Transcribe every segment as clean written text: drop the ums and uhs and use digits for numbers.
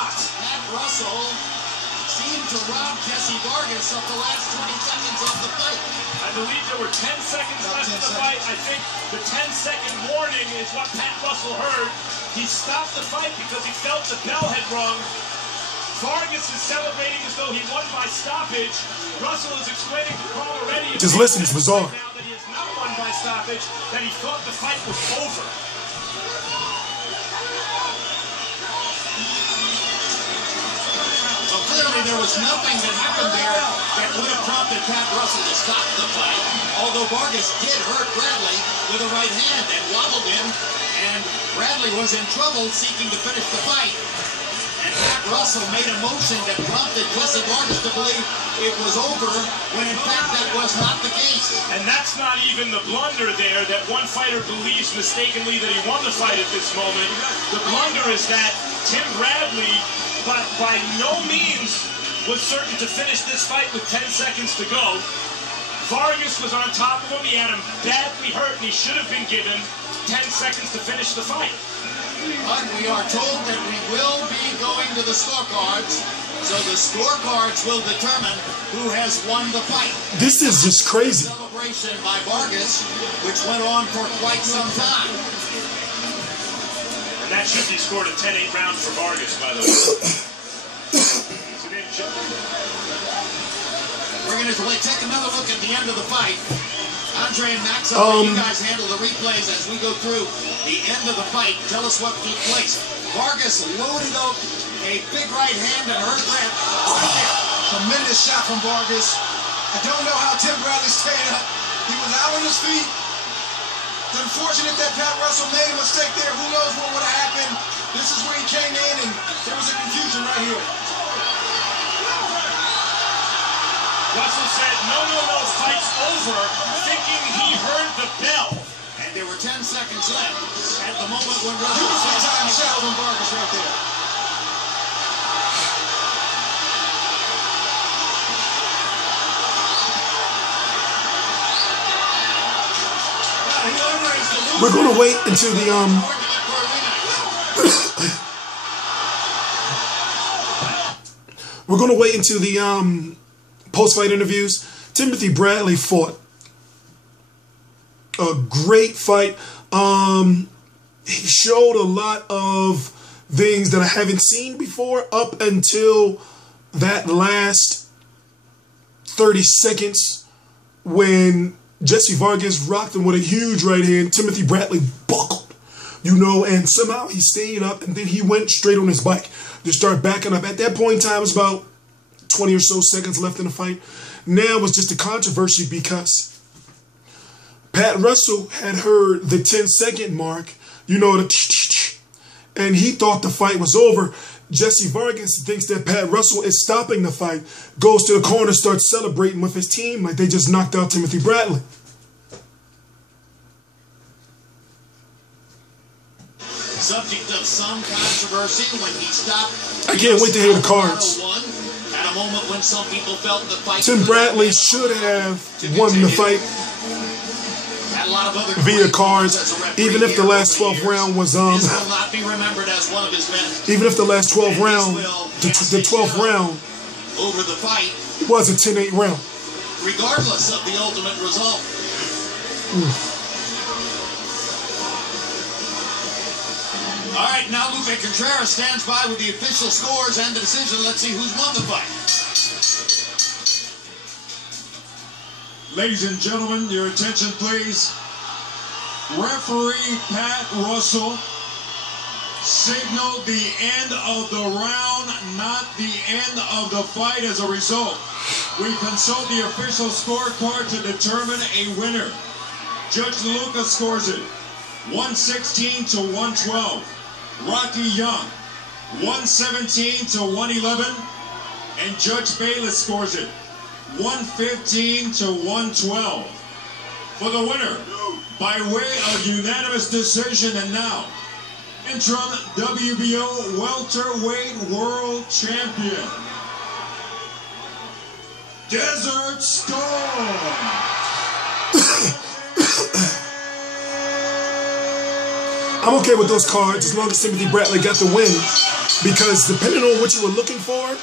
shots. Pat Russell seemed to rob Jessie Vargas of the last 20 seconds of the fight. I believe there were 10 seconds left in the fight. I think the 10-second warning is what Pat Russell heard. He stopped the fight because he felt the bell had rung. Vargas is celebrating as though he won by stoppage. Russell is explaining to Carl already. Just listen, it's bizarre. Now that he has not won by stoppage, that he thought the fight was over. Well, clearly there was nothing that happened there that would have prompted Pat Russell to stop the fight. Although Vargas did hurt Bradley with a right hand and wobbled him, and Bradley was in trouble seeking to finish the fight. And Pat Russell made a motion that prompted Jessie Vargas to believe it was over, when in fact that was not the case. And that's not even the blunder there, that one fighter believes mistakenly that he won the fight at this moment. The blunder is that Tim Bradley, but by no means was certain to finish this fight with 10 seconds to go. Vargas was on top of him. He had him badly hurt, and he should have been given 10 seconds to finish the fight. But we are told that we will be going to the scorecards, so the scorecards will determine who has won the fight. This is just crazy. Celebration by Vargas, which went on for quite some time. And that should be scored a 10-8 round for Vargas, by the way. We're going to take another look at the end of the fight. Andre and Max, you guys handle the replays as we go through the end of the fight. Tell us what took place. Vargas loaded up a big right hand and hurt Grant. Tremendous shot from Vargas. I don't know how Tim Bradley stayed up. He was out on his feet. It's unfortunate that Pat Russell made a mistake there. Who knows what would have happened. This is where he came in, and there was a confusion right here. Russell said, no, fight's over, thinking he heard the bell. And there were 10 seconds left at the moment when Russell... Beautiful time shot from Vargas right there. We're going to wait until the we're going to wait until the post-fight interviews. Timothy Bradley fought a great fight. He showed a lot of things that I haven't seen before up until that last 30 seconds when Jessie Vargas rocked him with a huge right hand. Timothy Bradley buckled, and somehow he stayed up, and then he went straight on his bike to start backing up. At that point in time, it was about 20 or so seconds left in the fight. Now it was just a controversy because Pat Russell had heard the 10-second mark, and he thought the fight was over. Jessie Vargas thinks that Pat Russell is stopping the fight, goes to the corner, starts celebrating with his team like they just knocked out Timothy Bradley. Subject of some controversy when he stopped. I can't wait to hear the cards. At a moment when some people felt the fight. Tim Bradley should have won the fight via cards, even if the last 12th round was even if the last 12 round, the 12th round over the fight was a 10-8 round, regardless of the ultimate result. All right, now Lupe Contreras stands by with the official scores and the decision. Let's see who's won the fight. Ladies and gentlemen, your attention please. Referee Pat Russell signaled the end of the round, not the end of the fight. As a result, we consult the official scorecard to determine a winner. Judge Lucas scores it 116 to 112. Rocky Young 117 to 111, and Judge Bayless scores it 115 to 112. For the winner, by way of unanimous decision, and now, interim WBO Welterweight World Champion, Desert Storm. I'm okay with those cards as long as Timothy Bradley got the win. because depending on what you were looking for.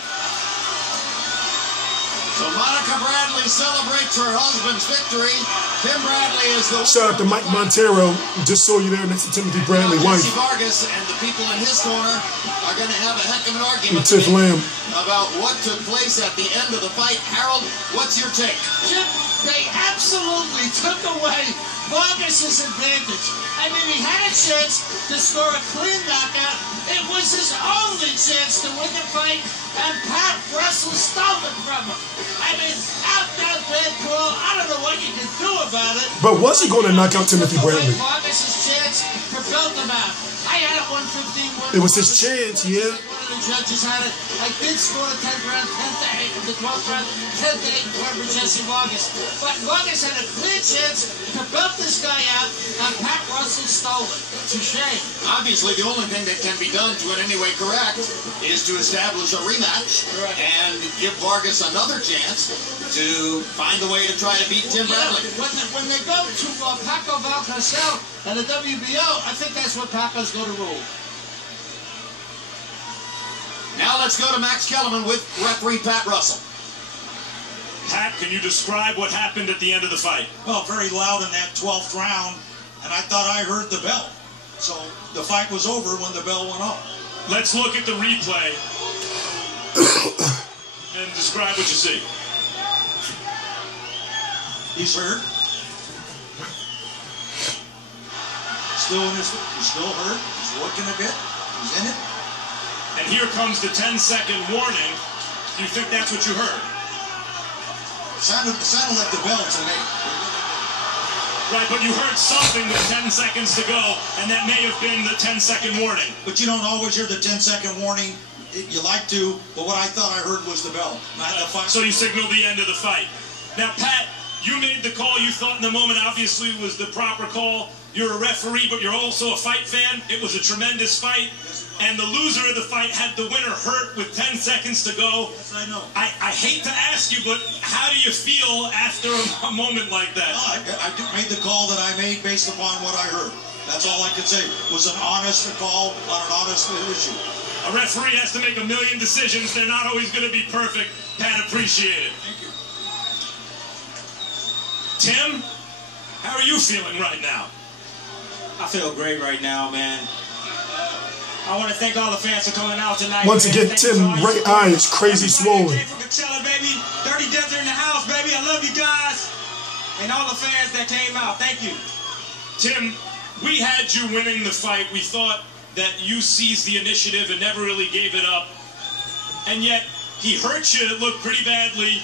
So Monica Bradley celebrates her husband's victory. Tim Bradley is the Shout out to Mike Montero. Just saw you there next to Timothy Bradley, wife. Jessie Vargas and the people in his corner are going to have a heck of an argument Tiff Lamb about what took place at the end of the fight. Harold, what's your take? Jim, they absolutely took away Vargas' advantage. I mean, he had a chance to score a clean knockout. It was his only chance to win the fight, and Pat Russell stole it from him. I mean, out that bad call. I don't know what you can do about it. But was he going to knock out Timothy Bradley? Vargas' chance to belt him out. I had it 115. It was his chance, yeah. One of the judges had it. I did score the 10th round, 10-8, the 12th round, 10-8 for Jessie Vargas. But Vargas had a clear chance to belt this guy out, and Pat Russell stole it. It's a shame. Obviously, the only thing that can be done to in any way correct is to establish a rematch and give Vargas another chance to find a way to try to beat Tim Bradley. When they go to Paco Valcarcel and the WBO, I think that's what Paco's going to rule. Now let's go to Max Kellerman with referee Pat Russell. Pat, can you describe what happened at the end of the fight? Well, very loud in that 12th round, and I thought I heard the bell. So the fight was over when the bell went off. Let's look at the replay and describe what you see. He's hurt. He's still hurt. He's working a bit. He's in it. And here comes the 10-second warning. Do you think that's what you heard? It sounded like the bell to me. Right, but you heard something with 10 seconds to go, and that may have been the 10-second warning. But you don't always hear the 10-second warning. You like to, but what I thought I heard was the bell, not the fight. So you signaled the end of the fight. Now, Pat, you made the call you thought in the moment obviously was the proper call. You're a referee, but you're also a fight fan. It was a tremendous fight. And the loser of the fight had the winner hurt with 10 seconds to go. Yes, I know. I hate to ask you, but how do you feel after a moment like that? Well, I made the call that I made based upon what I heard. That's all I could say. It was an honest call on an honest issue. A referee has to make a million decisions. They're not always going to be perfect. Pat, appreciate it. Thank you. Tim, how are you feeling right now? I feel great right now, man. I want to thank all the fans for coming out tonight. Once again, Tim's right eye is crazy swollen. Baby. Dirty Desert in the house, baby. I love you guys. And all the fans that came out. Thank you. Tim, we had you winning the fight. We thought that you seized the initiative and never really gave it up. And yet, he hurt you, it looked pretty badly,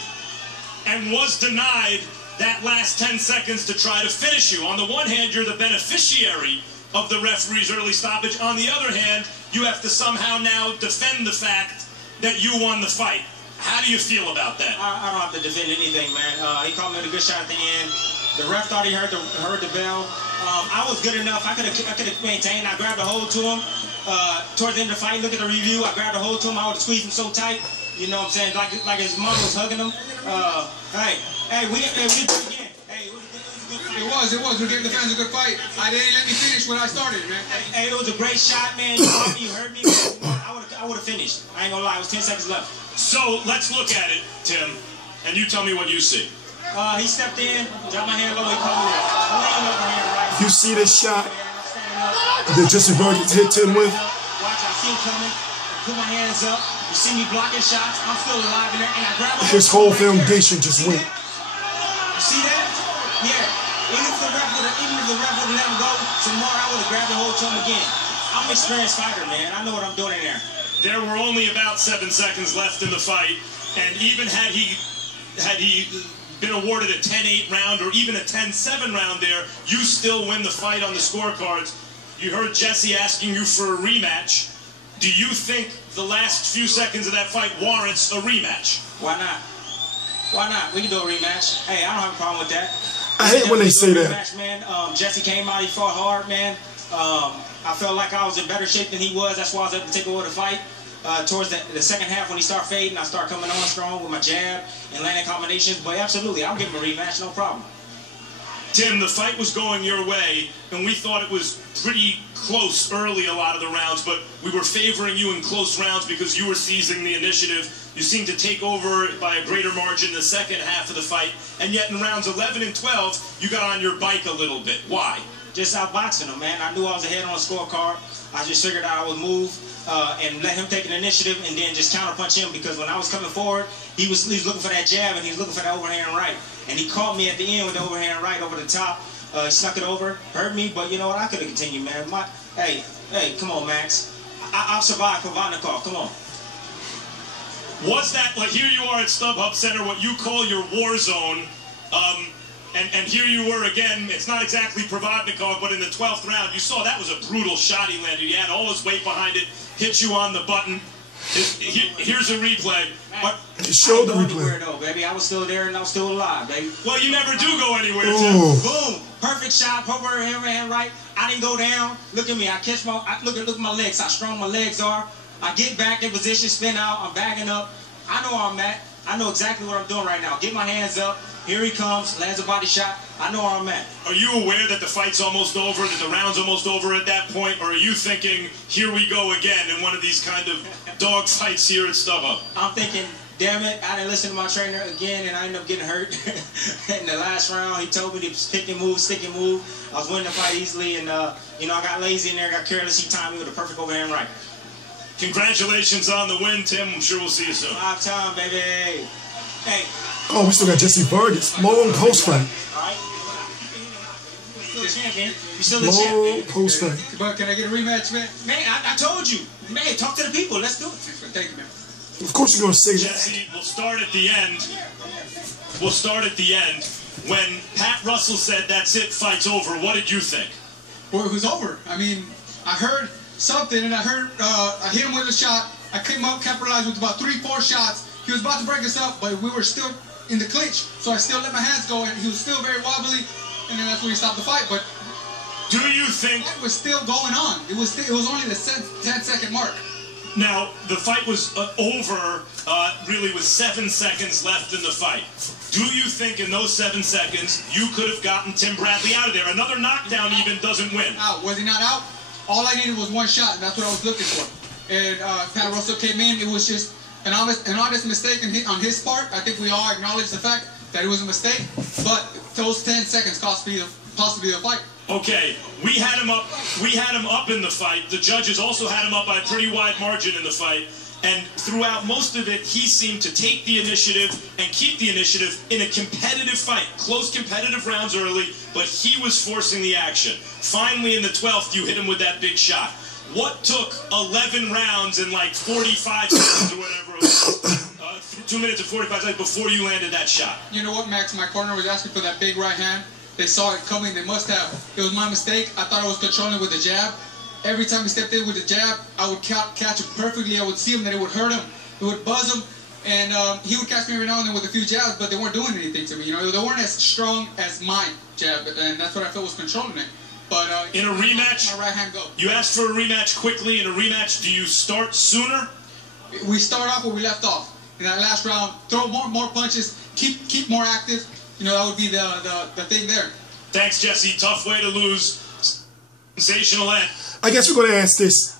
and was denied that last 10 seconds to try to finish you. On the one hand, you're the beneficiary of the referee's early stoppage. On the other hand, you have to somehow now defend the fact that you won the fight. How do you feel about that? I don't have to defend anything, man. He called me with a good shot at the end. The ref thought he heard the bell. I was good enough. I could have maintained. I grabbed a hold to him. Towards the end of the fight, look at the review. I grabbed a hold to him. I would have squeezed him so tight. You know what I'm saying? Like his mom was hugging him. Hey, we did it again. Hey, it was a good fight. It was. We gave the fans a good fight. They didn't let me finish when I started, man. Hey, it was a great shot, man. You caught me, you hurt me. I would have finished. I ain't gonna lie. It was 10 seconds left. So let's look at it, Tim, and you tell me what you see. He stepped in, dropped my hand low, he called me lean over here, right? You see this shot that Jessie Vargas hit Tim with? Watch, I see him coming. I put my hands up. You see me blocking shots. I'm still alive in there, and I grab His whole foundation just went. You see that? Yeah. Even if the ref would have let him go some more, I would have grabbed the hold to him again. I'm an experienced fighter, man. I know what I'm doing in there. There were only about 7 seconds left in the fight, and even had he been awarded a 10-8 round or even a 10-7 round there, you still win the fight on the scorecards. You heard Jessie asking you for a rematch. Do you think the last few seconds of that fight warrants a rematch? Why not? Why not? We can do a rematch. Hey, I don't have a problem with that. I hate when they say that. Rematch, man. Jessie came out, he fought hard, man. I felt like I was in better shape than he was. That's why I was able to take over the fight. Towards the second half, when he started fading, I started coming on strong with my jab and landing combinations. But absolutely, I'll give him a rematch, no problem. Tim, the fight was going your way, and we thought it was pretty close early a lot of the rounds, but we were favoring you in close rounds because you were seizing the initiative. You seemed to take over by a greater margin in the second half of the fight, and yet in rounds 11 and 12, you got on your bike a little bit. Why? Just outboxing him, man. I knew I was ahead on the scorecard. I just figured I would move and let him take an initiative and then just counterpunch him, because when I was coming forward, he was looking for that jab and he was looking for that overhand right. And he caught me at the end with the overhand right over the top. He snuck it over, hurt me, but you know what? I could have continued, man. Hey, come on, Max. I'll survive Kovatnikov. Come on. Was that, like, here you are at StubHub Center, what you call your war zone, and here you were again. It's not exactly Provodnikov, but in the 12th round, you saw that was a brutal shot he landed. He had all his weight behind it, hit you on the button. Here's a replay. But show the replay. Though, baby. I was still there and I was still alive, baby. Well, you never do go anywhere, Tim. Boom. Perfect shot. Overhand right. I didn't go down. Look at me. I catch look at my legs. How strong my legs are. I get back in position, spin out. I'm backing up. I know where I'm at. I know exactly what I'm doing right now. Get my hands up. Here he comes. Lands a body shot. I know where I'm at. Are you aware that the fight's almost over, that the round's almost over at that point? Or are you thinking, here we go again in one of these kind of dog fights here at StubHub? I'm thinking, damn it, I didn't listen to my trainer again, and I ended up getting hurt in the last round. He told me to stick and move. I was winning the fight easily, and you know, I got lazy in there, got careless. He timed me with a perfect overhand right. Congratulations on the win, Tim. I'm sure we'll see you soon. 5 time, baby. Hey. Oh, we still got Jessie Vargas. Long post fight. All right. You're still the champion. You're still the champion. Long post fight. But can I get a rematch, man? Man, I told you. Man, talk to the people. Let's do it. Thank you, man. Of course you're going to say that. Jessie, we'll start at the end. We'll start at the end. When Pat Russell said, that's it, fight's over, what did you think? Well, it was over. I mean, I heard something, and I hit him with a shot. I came up, capitalized with about 3-4 shots. He was about to break us up, but we were still in the clinch, so I still let my hands go, and he was still very wobbly, and then that's when he stopped the fight. But do you think it was still going on? It was only the 10-second mark. Now the fight was over, really, with 7 seconds left in the fight. Do you think in those 7 seconds you could have gotten Tim Bradley out of there? Another knockdown even doesn't win. Out? Was he not out? All I needed was one shot, and that's what I was looking for. And Pat Russell came in. It was just an honest mistake on his part. I think we all acknowledge the fact that it was a mistake, but those 10 seconds cost me possibly the fight. Okay, we had him up in the fight. The judges also had him up by a pretty wide margin in the fight, and throughout most of it, he seemed to take the initiative and keep the initiative in a competitive fight. Close competitive rounds early, but he was forcing the action. Finally, in the 12th, you hit him with that big shot. What took 11 rounds and like 45 seconds or whatever it was, 2 minutes and 45 seconds before you landed that shot? You know what, Max? My corner was asking for that big right hand. They saw it coming. They must have. It was my mistake. I thought I was controlling with the jab. Every time he stepped in with the jab, I would catch him perfectly. I would see him that it would hurt him. It would buzz him. And he would catch me every now and then with a few jabs, but they weren't doing anything to me. You know, they weren't as strong as my jab, and that's what I felt was controlling it. But in a rematch, my right hand go. You asked for a rematch quickly. In a rematch, do you start sooner? We start off where we left off. In that last round, throw more punches, keep more active. You know, that would be the thing there. Thanks, Jessie. Tough way to lose. Sensational end. I guess we're going to ask this.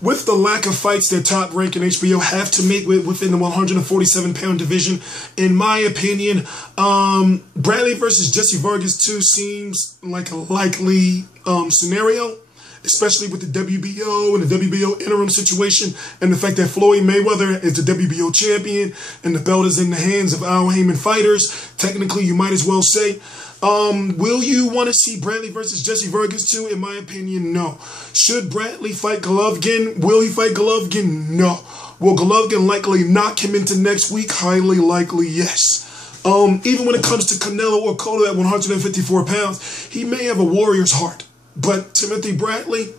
With the lack of fights that Top Rank and HBO have to make within the 147-pound division, in my opinion, Bradley versus Jessie Vargas 2 seems like a likely scenario, especially with the WBO and the WBO interim situation, and the fact that Floyd Mayweather is the WBO champion and the belt is in the hands of Al Heyman fighters. Technically, you might as well say. Will you want to see Bradley versus Jessie Vargas 2? In my opinion, no. Should Bradley fight Golovkin? Will he fight Golovkin? No. Will Golovkin likely knock him into next week? Highly likely, yes. Even when it comes to Canelo or Cotto at 154 pounds, he may have a warrior's heart. But Timothy Bradley,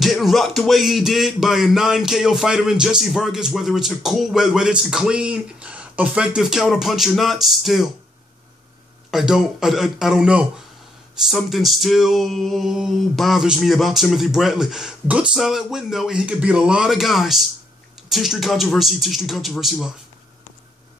getting rocked the way he did by a 9-KO fighter in Jessie Vargas, whether it's a clean, effective counterpunch or not, still, I don't know. Something still bothers me about Timothy Bradley. Good solid win though, and he could beat a lot of guys. T-Street Controversy Live.